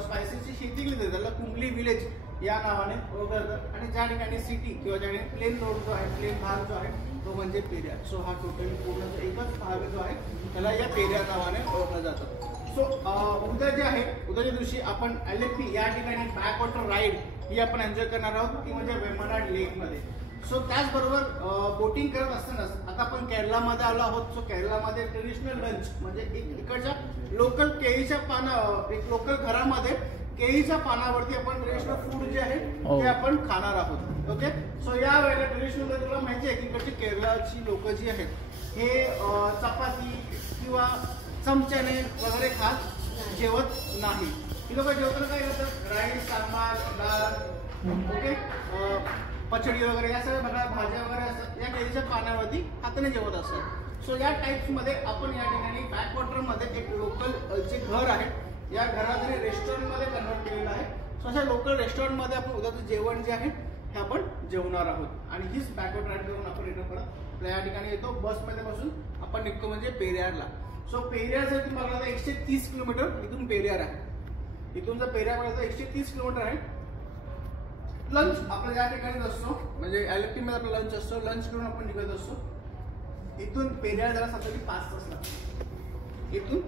स्पायसेसची शेती केली जाते, त्याला कुंबली विलेज या नावाने ओळखलं जातं. आणि ज्या ठिकाणी सिटी किंवा ज्या ठिकाणी प्लेन रोड जो आहे, प्लेन भाग जो आहे तो म्हणजे पेरियार. सो हा टोटली पूर्ण एकच भाग जो आहे त्याला या पेरियार नावाने ओळखलं जातं. सो उद्या जे आहे, उद्याच्या दिवशी आपण LFP या ठिकाणी बॅकवॉटर राईड ही आपण एन्जॉय करणार आहोत, ती म्हणजे वेम्बनाड लेकमध्ये. सो त्याचबरोबर बोटिंग करत असतानाच आता आपण केरळामध्ये आलो आहोत. सो केरळामध्ये ट्रेडिशनल लंच म्हणजे इकडच्या लोकल केळीच्या एक लोकल घरामध्ये केळीच्या पानावरती आपण ट्रेडिशनल फूड जे आहे ते आपण खाणार आहोत. ओके. सो या वेळेला ट्रेडिशनल तुला माहिती आहे की इकडची केरळाची लोक जी आहेत हे चपाती किंवा चमच्याने वगैरे खात जेवत नाही. ही लोक जेवताना काय करतात, राईस, सांबार, डाळ, ओके, पचडी वगैरे या सगळ्या बघा भाज्या वगैरे असतात या केळीच्या पानावरती हाताने जेवत असतात. सो या टाईप्समध्ये आपण या ठिकाणी बॅकवॉटरमध्ये एक लोकल जे घर आहे या घराकडे रेस्टॉरंटमध्ये कन्वर्ट केलेलं आहे. सो अशा लोकल रेस्टॉरंटमध्ये आपण उद्याचं जेवण जे आहे हे आपण जेवणार आहोत. आणि हीच बॅकवॉटर राईड करून आपण रिटर्न परत या ठिकाणी येतो. बसमध्ये बसून आपण निघतो म्हणजे पेरियारला. सो पेरियारसाठी बघा 130 किलोमीटर इथून पेरियार आहे. इथून जर पेरियार बघायचं 130 किलोमीटर आहे. लंच आपल्या ज्या ठिकाणी असतो म्हणजे LFP मध्ये आपला लंच असतो. लंच करून आपण निघत असतो. इथून पेरियार जायला समजा की 5 तास लागतात. इथून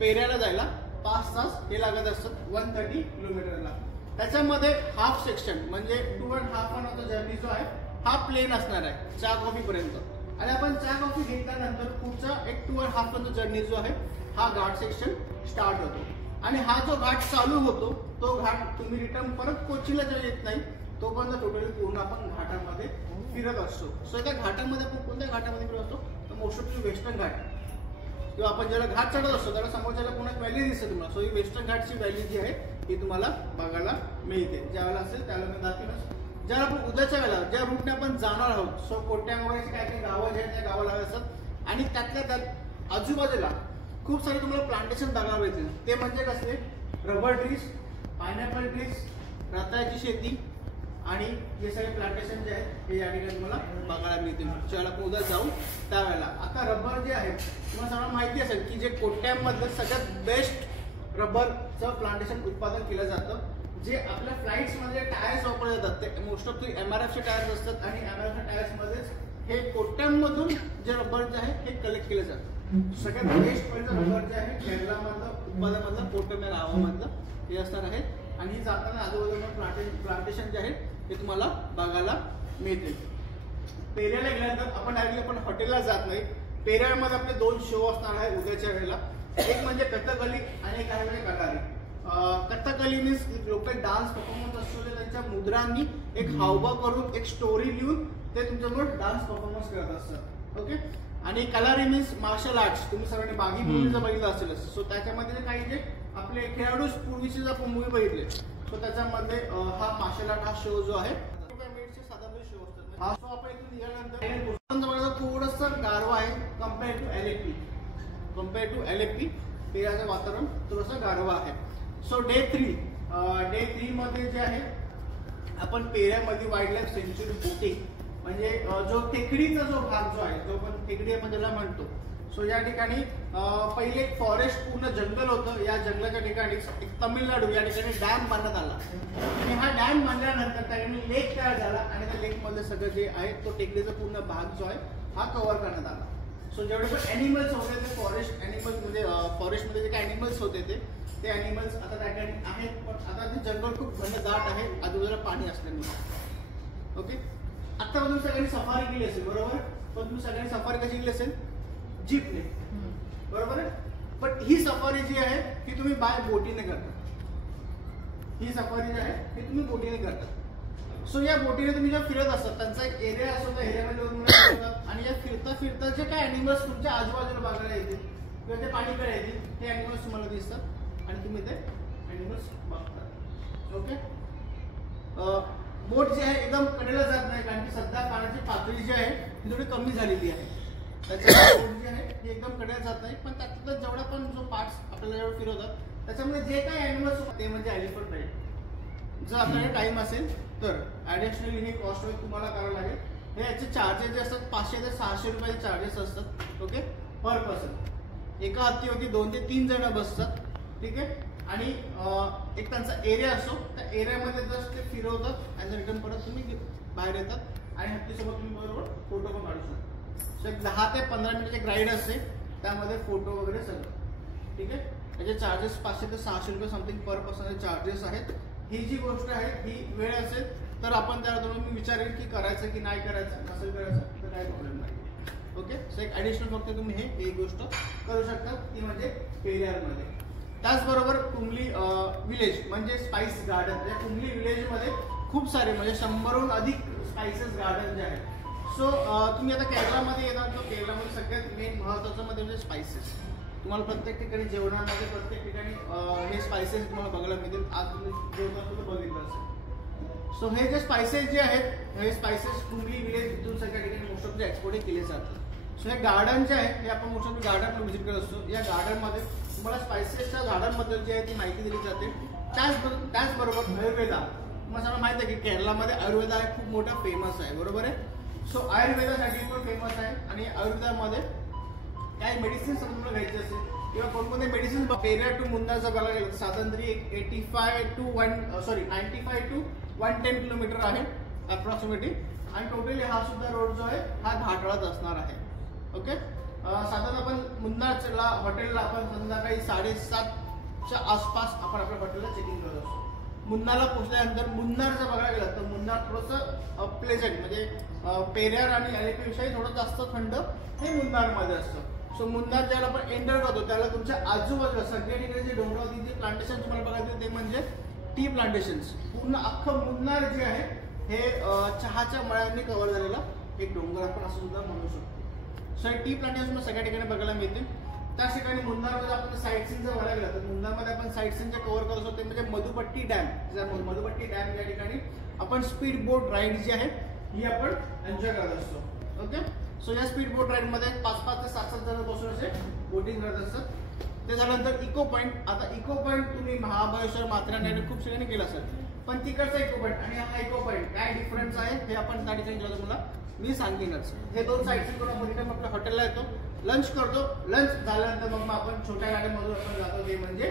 पेरियारला जायला 5 तास हे लागत असतात 130 किलोमीटरला. त्याच्यामध्ये हाफ सेक्शन म्हणजे 2.5 अवरचा जर्नी जो आहे हा प्लेन असणार आहे चहा कॉफी पर्यंत. आणि आपण चहा कॉफी घेतल्यानंतर पुढचा एक 2.5 अवरचा जर्नी जो आहे हा घाट सेक्शन स्टार्ट होतो. आणि हा जो घाट चालू होतो तो घाट तुम्ही रिटर्न परत कोचीला जेव्हा येत नाही तोपर्यंत टोटली पूर्ण आपण घाटामध्ये फिरत असतो. सो त्या घाटामध्ये आपण कोणत्या घाटामध्ये फिरत असतो तर मोस्ट ऑफ वेस्टर्न घाट किंवा आपण ज्याला घाट चढत असतो त्याला समोरच्याला पुन्हा व्हॅली दिसते तुम्हाला. सो ही वेस्टर्न घाटची व्हॅली जी आहे ती तुम्हाला बघायला मिळते. ज्यावेळेला असेल त्यावेळेला मी दाखवेनच. ज्याला आपण उद्याच्या वेळेला ज्या रूटने आपण जाणार आहोत सो कोट्या वगैरे काय काही गावं जे आहेत त्या गावाला असतात आणि त्यातल्या त्यात आजूबाजूला खूप सारे तुम्हाला प्लांटेशन बघायला मिळतील. ते म्हणजे कसले, रबर ट्रीज, पायनॅपल ट्रीज, रताळ्याची शेती आणि हे सगळे प्लांटेशन जे आहेत हे या ठिकाणी तुम्हाला बघायला मिळतील. ज्याला आपण उद्या जाऊ त्यावेळेला. आता रबर जे आहे तुम्हाला सगळं माहिती असेल की जे कोट्यामधलं सगळ्यात बेस्ट रबरचं प्लांटेशन उत्पादन केलं जातं. जे आपल्या फ्लाईट्समध्ये टायर्स वापरले जातात ते मोस्ट ऑफ MRFचे टायर्स असतात आणि MRFच्या टायर्समध्येच हे कोट्यांमधून जे रबर जे आहे हे कलेक्ट केलं जातं. सगळ्यात बेस्ट रबर जे आहे केरळामधलं उत्पादनामधलं कोटम या गावामधलं हे असणार आहे. आणि जाताना आजूबाजूला प्लांटेशन जे आहे ते तुम्हाला बघायला मिळतील. पेरियारला गेल्यानंतर आपण डायरेक्टली आपण हॉटेलला जात नाही. पेरियारमध्ये आपले 2 शो असणार आहे उद्याच्या वेळेला. एक म्हणजे कथकली आणि एक आहे म्हणजे Kalari. Kathakali means local dance performance असतो जे त्यांच्या मुद्रांनी एक हावभाव करून एक स्टोरी लिहून ते तुमच्याबरोबर डान्स परफॉर्मन्स करत असतात. ओके. आणि कलारी मीन्स मार्शल आर्ट्स. तुम्ही सगळ्यांनी बागी मूवी जर बघितलं असेलच. सो त्याच्यामध्ये काही जे आपले खेळाडू पूर्वीचे जर आपण मूवी बघितले सो त्याच्यामध्ये हा मार्शल आर्ट हा शो जो आहे 5 साधारण शो असतात. हा शो आपण इथून निघाल्यानंतर थोडंसं गारवा आहे कम्पेअर टू LFP. पेरियारचं वातावरण थोडंसं गारवा आहे. सो डे 3 मध्ये जे आहे आपण पेरियारमध्ये वाईल्ड लाईफ सेंच्युरी बोटिंग म्हणजे जो टेकडीचा जो भाग जो आहे जो आपण टेकडी आपण ज्याला म्हणतो. सो या ठिकाणी पहिले एक फॉरेस्ट पूर्ण जंगल होतं. या जंगलाच्या ठिकाणी एक तामिळनाडू या ठिकाणी डॅम बांधण्यात आला आणि हा डॅम बांधल्यानंतर त्या ठिकाणी लेक तयार झाला आणि त्या लेक मध्ये सगळं जे आहे तो टेकडीचा पूर्ण भाग जो आहे हा कव्हर करण्यात आला. सो जेवढे पण ॲनिमल्स होते ते फॉरेस्ट ॲनिमल्स म्हणजे फॉरेस्टमध्ये जे काही ॲनिमल्स होते ते ॲनिमल्स आता त्या ठिकाणी आहेत. पण आता ते जंगल खूप घनदाट आहे आजूबाजूला पाणी असल्यामुळे. ओके. आतापर्यंत सगळ्यांनी सफारी केली असेल बरोबर. पण तुम्ही सगळ्यांनी सफारी कशी केली असेल जीपने बरोबर आहे. पण ही सफारी जी आहे ती तुम्ही बाय बोटीने करता. ही सफारी जी आहे ती तुम्ही बोटीने करता. सो या बोटीने तुम्ही जेव्हा फिरत असतात त्यांचा एक एरिया असतो त्या एरियामध्ये फिरतात आणि या फिरता फिरता जे काही ॲनिमल्स तुमच्या आजूबाजूला बघायला येतील किंवा ते पाणीकडे येतील ते ॲनिमल्स तुम्हाला दिसतात आणि तुम्ही ते ॲनिमल्स बघतात. ओके. बोट जी आहे एकदम कडेला जात नाही कारण की सध्या पाण्याची पातळी जी आहे ती थोडी कमी झालेली आहे. त्याच्यामुळे बोट जी आहे ती एकदम कडेला जात नाही. पण त्यातला जेवढा पण जो पार्ट्स आपल्याला जेवढं फिरवतात त्याच्यामध्ये जे काही ॲनिमल्स ते म्हणजे एलिफंट राईड. जर आपल्याकडे टाइम असेल तर ॲडिशनली हे कॉस्ट तुम्हाला करावं लागेल. हे याचे चार्जेस जे असतात 500 ते 600 रुपये चार्जेस असतात. ओके. पर पर्सन. एका हत्तीवरती 2 ते 3 जण बसतात. ठीक आहे. आणि एक त्यांचा एरिया असतो, त्या एरियामध्ये जस्ट ते फिरवतात आणि रिटर्न परत तुम्ही बाहेर येतात आणि हत्तीसोबत तुम्ही बरोबर फोटो पण काढू शकता. सो एक 10 ते 15 मिनिटाची राईड असते, त्यामध्ये फोटो वगैरे सगळं. ठीक आहे. त्याचे चार्जेस 500 ते 600 रुपये समथिंग पर पर्सनचे चार्जेस आहेत. ही जी गोष्ट आहे ही वेळ असेल तर आपण त्याला मी विचारेल की करायचं की नाही करायचं, कसं करायचं, तर काही प्रॉब्लेम नाही. ओके. सो एक ॲडिशनल फक्त तुम्ही हे एक गोष्ट करू शकता, ती म्हणजे पेरियारमध्ये. त्याचबरोबर कुमली विलेज म्हणजे स्पाइस गार्डन. या कुमली विलेजमध्ये खूप सारे म्हणजे 100हून अधिक स्पाइसेस गार्डन जे आहेत. सो तुम्ही आता केरळामध्ये येणार तर केरळामध्ये सगळ्यात मेन महत्त्वाचं म्हणजे स्पाइसेस. तुम्हाला प्रत्येक ठिकाणी जेवणामध्ये प्रत्येक ठिकाणी हे स्पाइसेस तुम्हाला बघायला मिळतील. आज तुम्ही जेवणात सुद्धा बघितलं असेल. सो हे जे स्पाइसेस जे आहेत हे स्पाइसेस कुमली विलेज इथून सगळ्या ठिकाणी मोस्ट ऑफ एक्सपोर्ट केले जातात. सो हे गार्डन जे आहे हे आपण मोस्ट ऑफ गार्डन व्हिजिट करत असतो. या गार्डनमध्ये तुम्हाला स्पाइसेसच्या झाडांबद्दल जी आहे ती माहिती दिली जाते. त्याचबरोबर आयुर्वेदा. तुम्हाला सगळं माहिती आहे की केरळामध्ये आयुर्वेदा हे खूप मोठा फेमस आहे, बरोबर आहे. सो आयुर्वेदासाठी पण फेमस आहे आणि आयुर्वेदामध्ये काही मेडिसिन्स तुम्हाला घ्यायचे असेल किंवा कोणकोणते मेडिसिन पेरियार टू मुन्नार जर बघायला गेलं साधारण 95 to 110 किलोमीटर आहे अप्रॉक्सिमेटली. आणि टोटली हा सुद्धा रोड जो आहे हा घाटाळत असणार आहे. ओके. साधारण आपण मुन्नारला हॉटेलला आपण संध्याकाळी 7:30च्या आसपास आपण आपल्या हॉटेलला चेकिंग करत असतो. मुन्नारला पोहोचल्यानंतर मुन्नार जर बघायला गेलं तर मुन्नार थोडंसं प्लेझंट म्हणजे पेरियार आणि अलेपीपेक्षाही थोडं जास्त थंड हे मुन्नारमध्ये असतं. सो मुन्नार ज्याला आपण एंटर करतो त्याला तुमच्या आजूबाजूला सगळ्या ठिकाणी जे डोंगरावरती जे प्लांटेशन तुम्हाला बघायचं ते म्हणजे टी प्लांटेशन्स. पूर्ण अख्खं मुन्नार जे आहे हे चहाच्या मळ्यांनी कव्हर झालेला एक डोंगर आपण असं सुद्धा म्हणू शकतो. सो हे टी प्लांटेशन सगळ्या ठिकाणी बघायला मिळते. त्याच ठिकाणी मुन्नारमध्ये आपण साईट सीन जर बघायला गेलं तर मुन्नारमध्ये आपण साईट सीन जे कव्हर करत असतो ते म्हणजे मधुपट्टी डॅम. मधुपट्टी डॅम या ठिकाणी आपण स्पीड बोट राईड जी आहे ही आपण एन्जॉय करत असतो. ओके. सो या स्पीड बोट राईडमध्ये 5 ते 7 जण बसून असे बोटिंग करत असतात. ते झाल्यानंतर इको पॉईंट. आता इको पॉईंट तुम्ही महाबळेश्वर माथेरान खूप ठिकाणी केलं असेल, पण तिकडचा इको पॉईंट आणि हा इको पॉईंट काय डिफरन्स आहे हे आपण त्या ठिकाणी तुम्हाला मी सांगेनच. हे दोन साईड सीन करून आपण रिटर्न आपल्या हॉटेलला येतो, लंच करतो. लंच झाल्यानंतर मग आपण छोट्या गाड्यांमधून आपण जातो ते म्हणजे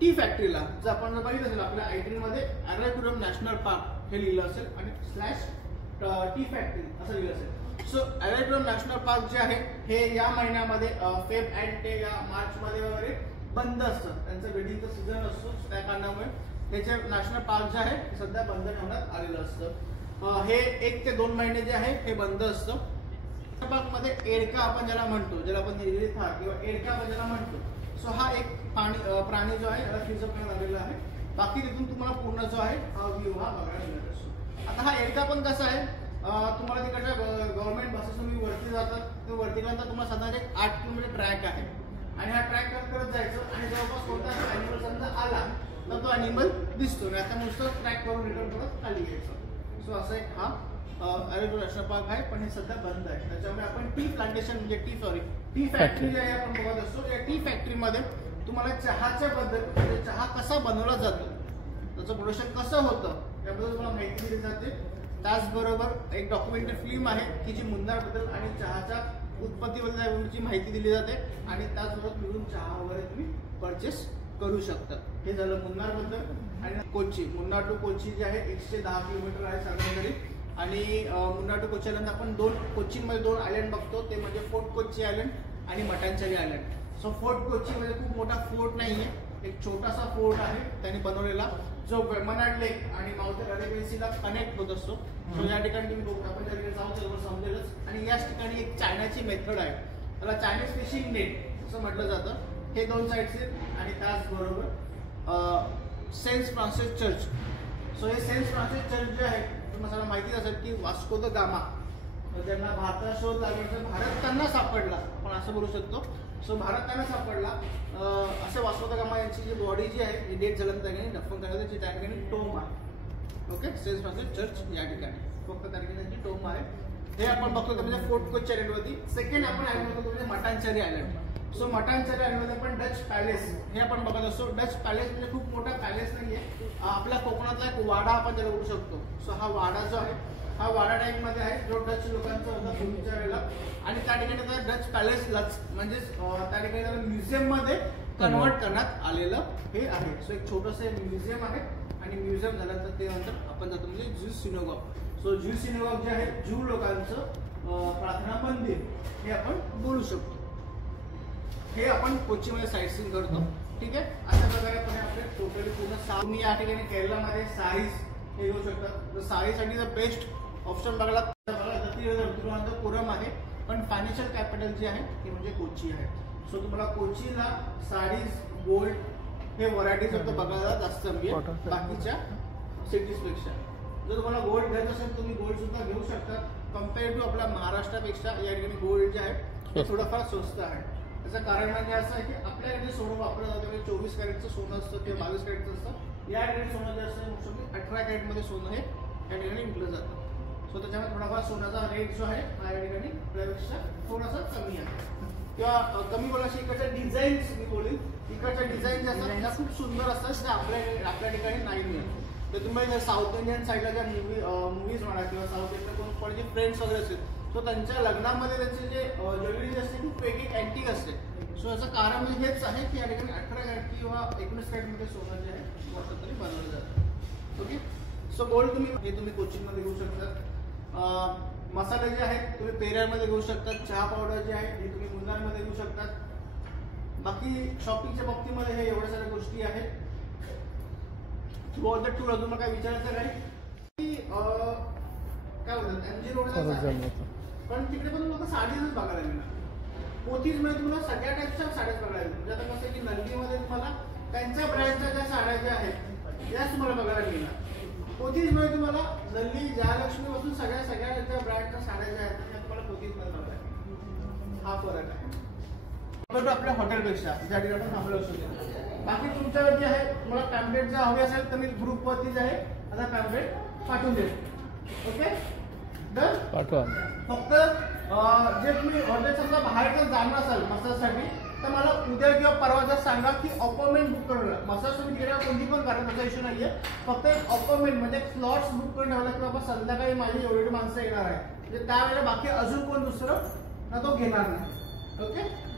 टी फॅक्टरीला. जर आपण बघितलं असेल आपल्या आयटीमध्ये एर्नाकुलम नॅशनल पार्क हे लिहिलं असेल आणि /टी फॅक्टरी असं लिहिलं असेल. सो एर्नाकुलम नॅशनल पार्क जे आहे हे या महिन्यामध्ये फेब अँड ते या मार्चमध्ये वगैरे बंद असतं. त्यांचं वेडिंगचा सीझन असतो, त्या कारणामुळे त्याचे नॅशनल पार्क जे आहे हे सध्या बंद ठेवण्यात आलेलं असतं. हे 1 ते 2 महिने जे आहे हे बंद असतं. पार्कमध्ये एडका आपण ज्याला म्हणतो, ज्याला आपण हिरवी थार किंवा एडका आपण ज्याला म्हणतो. सो हा एक प्राणी जो आहे याला फ्रीज करण्यात आलेला आहे. बाकी तिथून तुम्हाला पूर्ण जो आहे हा व्ह्यू हा बघायला मिळत असतो. आता हा एडका पण कसा आहे, तुम्हाला तिकडच्या गव्हर्नमेंट बसेस तुम्ही वरती जातात तर वरती गेल्यानंतर तुम्हाला साधारण 8 किलोमीटर ट्रॅक आहे आणि हा ट्रॅक करत जायचं आणि जवळपास कोणता ॲनिमल समजा आला तर तो ॲनिमल दिसतो नाही. आता नुसतं ट्रॅक करून रिटर्न करत खाली यायचं. सो असं एक हा एर्नाकुलम नॅशनल पार्क आहे, पण हे सध्या बंद आहे. त्याच्यामुळे आपण टी प्लांटेशन म्हणजे टी फॅक्टरी जी आहे आपण बघत असतो. या टी फॅक्टरीमध्ये तुम्हाला चहाच्या बद्दल म्हणजे चहा कसा बनवला जातो, त्याचं प्रोडक्शन कसं होतं याबद्दल तुम्हाला माहिती दिली जाते. त्याचबरोबर एक डॉक्युमेंटरी फिल्म आहे की जी मुन्नारबद्दल आणि चहाच्या उत्पत्तीबद्दलची माहिती दिली जाते आणि त्याचबरोबर मिळून चहा वगैरे तुम्ही परचेस करू शकता. हे झालं मुन्नारबद्दल. आणि कोची, मुन्नार टू कोची जे आहे 110 किलोमीटर आहे साधारण. आणि मुन्नार टू कोची आयलंड आपण कोचीमध्ये 2 आयलंड बघतो, ते म्हणजे फोर्ट कोची आयलंड आणि मटांचेरी आयलंड. सो फोर्ट कोची म्हणजे खूप मोठा फोर्ट नाहीये, एक छोटासा फोर्ट आहे त्यांनी बनवलेला जो वेमनाड लेक आणि माउंटेन अरेबियसीला कनेक्ट होत असतो. सो या ठिकाणी तुम्ही आपण त्या ठिकाणी जाऊ तेव्हा समजेलच. आणि याच ठिकाणी एक चायनाची मेथड आहे, त्याला चायनीज फिशिंग नेट असं म्हटलं जातं. हे 2 साईड्स आहेत. आणि त्याचबरोबर सेंट फ्रान्सिस चर्च. सो हे सेंट फ्रान्सिस चर्च जे आहे तुम्हाला माहिती असेल की वास्को द गामा ज्यांना भारताचा शोध लागला, भारत त्यांना सापडला आपण असं बोलू शकतो. सो भारत त्यांना सापडला असं वास्को द गामा यांची जी बॉडी जी आहे ही डेट झाल्यानंतर त्या ठिकाणी दफन करण्यात त्याची त्या ठिकाणी टोम आहे. ओके. सेंट फ्रान्सिस चर्च या ठिकाणी फक्त त्या ठिकाणी त्यांची टोम आहे. हे आपण बघतो म्हणजे फोर्ट कोची आयलंडवरती. सेकंड आपण आयलंड बघतो म्हणजे मटांचेरी आयलंड. सो मटांचेरी आयलंडमध्ये आपण डच पॅलेस हे आपण बघत असतो. डच पॅलेस म्हणजे खूप मोठा पॅलेस नाहीये, आपल्या कोकणातला एक वाडा आपण त्याला बोलू शकतो. सो हा वाडा जो आहे हा वाडा टाईपमध्ये आहे जो डच लोकांचा होता पूर्वीच्या वेळेला. आणि त्या ठिकाणी डच पॅलेसलाच म्हणजेच त्या ठिकाणी म्युझियममध्ये कन्वर्ट करण्यात आलेलं हे आहे. सो एक छोटंसं म्युझियम आहे आणि म्युझियम झाल्यानंतर ते नंतर आपण जातो म्हणजे ज्यूस सिनोगॉग. सो ज्यूस सिनोगॉग जे आहे ज्यू लोकांचं प्रार्थना मंदिर हे आपण बोलू शकतो. हे आपण कोचीमध्ये साईट सीइंग करतो. ठीक आहे, अशा प्रकारे आपण आपले टोटली पूर्ण तुम्ही या ठिकाणी केरळमध्ये साडीज हे घेऊ शकता. तर साडीसाठी द बेस्ट ऑप्शन बघायला तिरुवनंतपुरम आहे, पण फायनान्शियल कॅपिटल जी आहे ती म्हणजे कोची आहे. सो तुम्हाला कोचीला साडीज गोल्ड हे व्हरायटीज ऑफ बघायला जास्त मिळेल बाकीच्या सिटीजपेक्षा. जर तुम्हाला गोल्ड घ्यायचं असेल तुम्ही गोल्ड सुद्धा घेऊ शकता. कम्पेअर टू आपल्या महाराष्ट्रापेक्षा या ठिकाणी गोल्ड जे आहे ते थोडंफार स्वस्त आहे. त्याचं कारण म्हणजे असं आहे की आपल्याकडे सोनं वापरलं जातं 24 कॅरेटचं सोनं असतं किंवा 22 कॅरेटचं असतं. या ठिकाणी सोनं जे असतं मोस्टली 18 कॅरेटमध्ये सोनं हे या ठिकाणी विकलं जातं. सो त्याच्यामुळे थोडाफार सोन्याचा रेट जो आहे हा या ठिकाणी आपल्यापेक्षा थोडासा कमी आहे किंवा कमी बोलायची. इकडच्या डिझाईन्स मी बोलेन, इकडच्या डिझाईन ज्या असतात त्या खूप सुंदर असतात, त्या आपल्या ठिकाणी नाही मिळत. तर तुम्ही साऊथ इंडियन साईडला ज्या मूवीज म्हणा किंवा साऊथ इंडियन कोणते फ्रेंड्स वगैरे असतील सो त्यांच्या लग्नामध्ये त्यांचे जे ज्वेलरी जी असते ती एक अँटिक असते. सो याचं कारण म्हणजे हेच आहे की या ठिकाणी 18 कॅरेट किंवा 19 कॅरेटमध्ये सोनं जे आहे वर्षात तरी बनवलं जातं. ओके, सो गोल्ड तुम्ही कोचीमध्ये घेऊ शकता. मसाले जे आहेत तुम्ही पेरियारमध्ये घेऊ शकता. चहा पावडर जे आहे हे तुम्ही मुन्नारमध्ये घेऊ शकता. बाकी शॉपिंगच्या बाबतीमध्ये हे एवढ्या साऱ्या गोष्टी आहेत. थ्रूआउट द टूर अजून मला काय विचारायचं नाही की काय बोलतात एमजी रोडला पण तिकडे पण तुम्हाला साडीच बघायला मिळणार. पोथीजमध्ये तुम्हाला सगळ्या टाईपच्या साड्याच बघायला मिळतात. म्हणजे आता कसं आहे की नंदीमध्ये तुम्हाला त्यांच्या ब्रँडच्या ज्या साड्या ज्या आहेत त्याच तुम्हाला बघायला मिळणार. पोथीजमध्ये तुम्हाला नल्ली जयलक्ष्मीपासून सगळ्या ज्या ब्रँडच्या साड्या ज्या आहेत त्या तुम्हाला पोथीजमध्ये बघायला. हा फरक आहे आपल्या हॉटेलपेक्षा ज्या ठिकाणी आपण थांबलो असतो. बाकी तुमच्यावर जे आहे तुम्हाला पॅम्पलेट जर हवे असेल तर मी ग्रुपवरती जे आहे आता पॅम्पलेट पाठवून देईल. Okay done. पाठवा. फक्त जे तुम्ही हॉटेल समजा बाहेर जाणार असाल मसाजसाठी तर मला उद्या किंवा परवा जर सांगा की अपॉइंटमेंट बुक करून. मसाज तुम्ही गेल्यावर कोणती पण करा त्याचा इश्यू नाहीये. फक्त एक अपॉइंटमेंट म्हणजे स्लॉट्स बुक करून ठेवला की बाबा संध्याकाळी माझी एवढी माणसं येणार आहे म्हणजे त्यावेळेला बाकी अजून कोण दुसरं ना तो घेणार नाही. ओके.